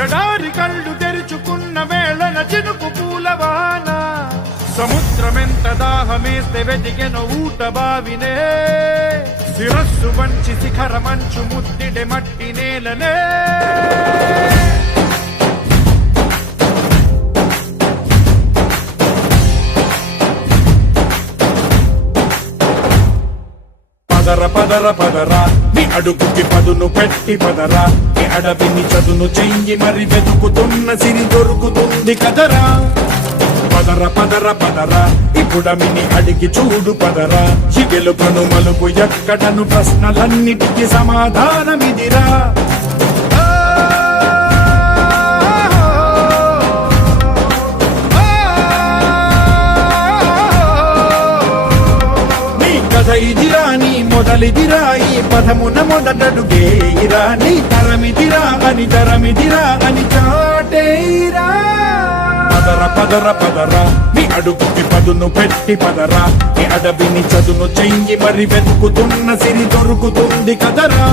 ఎడారి కళ్ళు తెరుచుకున్న వేళన చినుకు పూలవాన సముద్రమెంత దాహమేస్తే వెతికెను ఊట బావినే శిరస్సు వంచి శిఖర మంచు ముద్దిడే మట్టి నేలనే పదర పదర పదరా నీ అడుగుకి పదును పెట్టి పదరా నీ అడవిని చదును చెయ్యి మరి వెతుకుతున్న సిరి దొరుకుతుంది కదరా పదర పదర పదరా ఇప్పుడమిని అడిగి చూడు పదరా చిగెలుపను మలుపు ఎక్కడను ప్రశ్నలన్నిటికీ సమాధానమిదిరా ఇదిరా నీ మొదలిదిరా ఈ పదమున మొదటడుగేయిరా నీ తరమిదిరా అని చాటేరా పదర పదర పదరా నీ అడుగుకి పదును పెట్టి పదరా నీ అడవిని చదును చెయ్యి మరి వెతుకుతున్న సిరి దొరుకుతుంది కదరా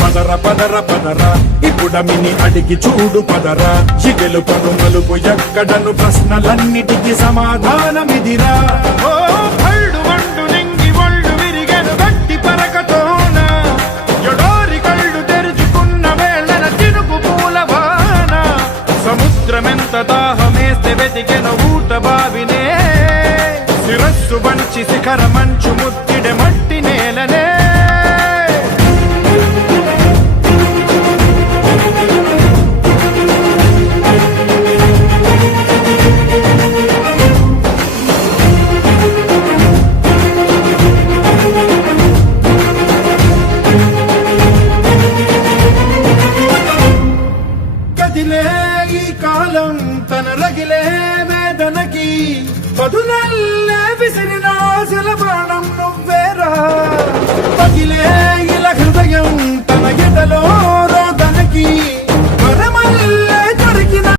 పదర పదర పదరా ఇప్పుడమిని అడిగి చూడు పదరా చిగెలు పను మలుపు ఎక్కడను ప్రశ్నలన్నిటికీ సమాధానమిదిరా ఓ భళ్ళు వండు నింగి ఒళ్ళు విరిగెను గట్టి పరకతోన ఎడారి కళ్ళు తెరుచుకున్న వేళన చినుకు పూలవాన సముద్రమెంత దాహమేస్తే వెతికెను ఊట బావినే శిరస్సు వంచి శిఖర మంచు ముద్దిడే మట్టి నేలనే ఈ కాలం తన రగిలే వేదనకి పదునల్లే విసిరిన ఆశల బాణం నువ్వే